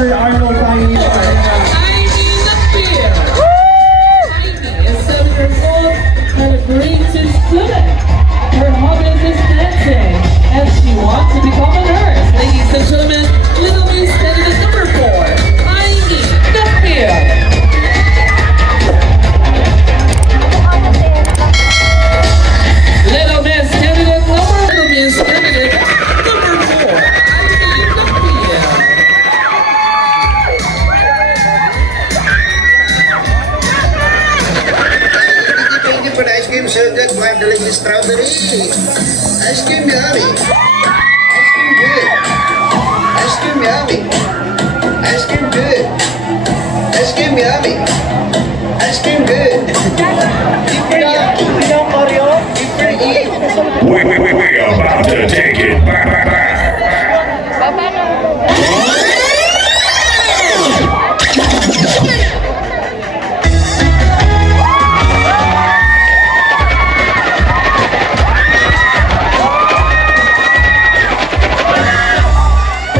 Sir Arnold Paini. Ivy Napir. Ivy is 7 years old and agreed to swimming. Her hobby is dancing, and she wants to become a nurse. Ladies and gentlemen, Little Miss candidate number 4, Ivy Napir. Little Miss candidate number 4, Ivy Napir. Thank you for the ice cream, Sir Jack. Black delicious strawberry. Ice cream yummy. Ice cream good. Ice cream yummy. Ice cream good. Ice cream yummy. Ice cream good. Different yummy. Different eat. We about to take it back.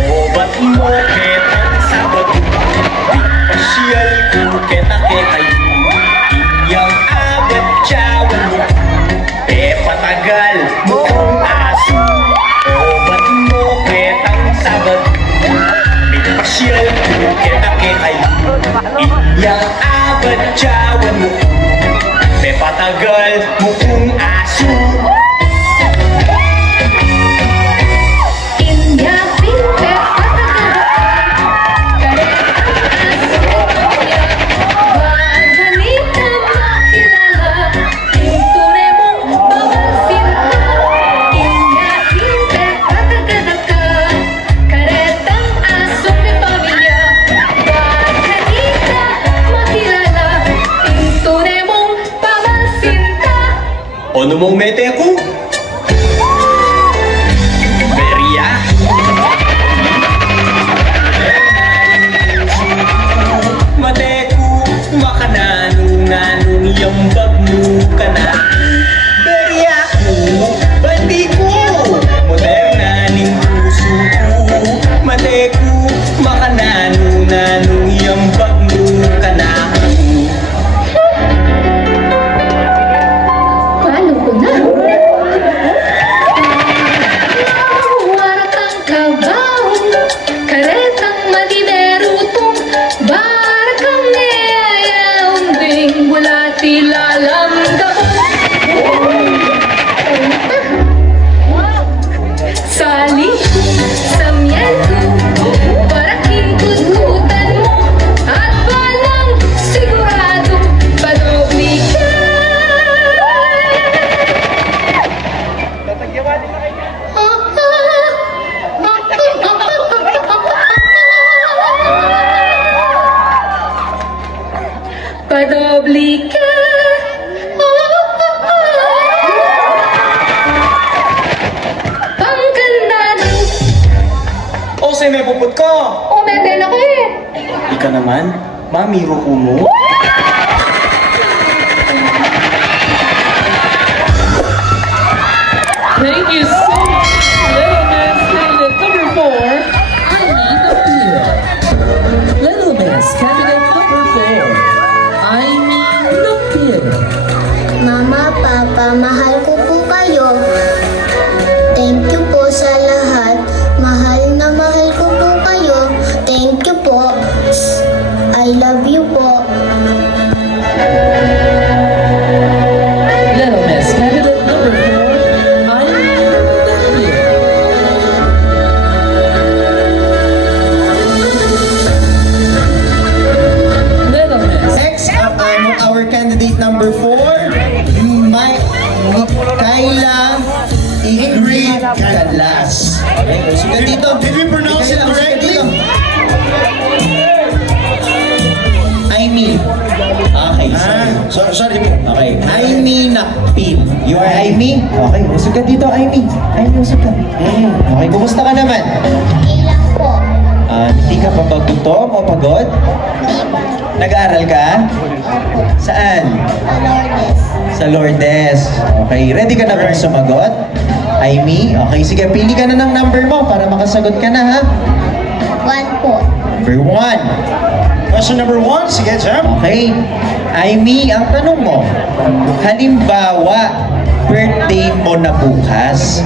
Obat mo ketang sagot, di pasyal ko kita-kitay. Iyang abot tiyawan mo, patagal mo kung aso. Obat mo ketang sagot, di pasyal ko kita-kitay. Iyang abot tiyawan mo, patagal mo kung aso. Ano mong mete ko? Beria? Mate ko, makananong yambag mo ka na. Beria ko, bandi ko, moderna ning puso ko. Mate ko, makananong yambag mo ka na. Padobli ka. Pangganda ng... O, say may puput ko! Oh, medel ako eh. Ika naman, mami ruko mo. Thank you so much, Little Miss candidate number 4, Ivy Napir. Little Miss candidate number 4, Ivy Napir. Mama, Papa, mahal ko po kayo. Thank you po sa lahat. Mahal na mahal ko po kayo. Thank you po. I love you po. Little Miss candidate number 4, Ivy Napir. Little Miss. Next, our candidate number 4, Kayla Ingrid Canlas. Okay, so dito, did we pronounce it correctly? Aimee. Okay, sorry po. Okay, Aimee Nakpil. You are Aimee? Okay, usog ka dito, Aimee. Aimee, usog ka. Okay, kumusta ka naman? Ilang po. Hindi ka pa ba gutom o pagod? Nag-aaral ka? Saan? Alordes. Sa Lourdes. Okay, ready ka na bang sumagot? Aimee? Okay, sige, pili ka na ng number mo para makasagot ka na, ha? 1 po. number 1. Question number 1, sige, Jam. Okay. Aimee, ang tanong mo, halimbawa, birthday mo na bukas,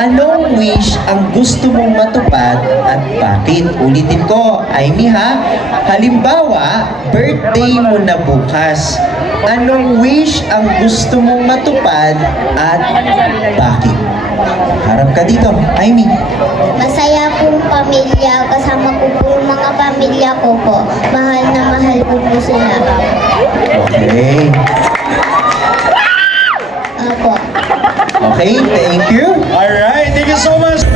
anong wish ang gusto mong matupad at bakit? Ulitin ko, Aimee ha, halimbawa, birthday mo na bukas, anong wish ang gusto mong matupad at bakit? Harap ka dito, Aimee. Masaya pong pamilya, kasama ko po yung mga pamilya ko po. Mahal na mahal ko po sila. Okay. Opo. Okay, thank you. Alright, thank you so much.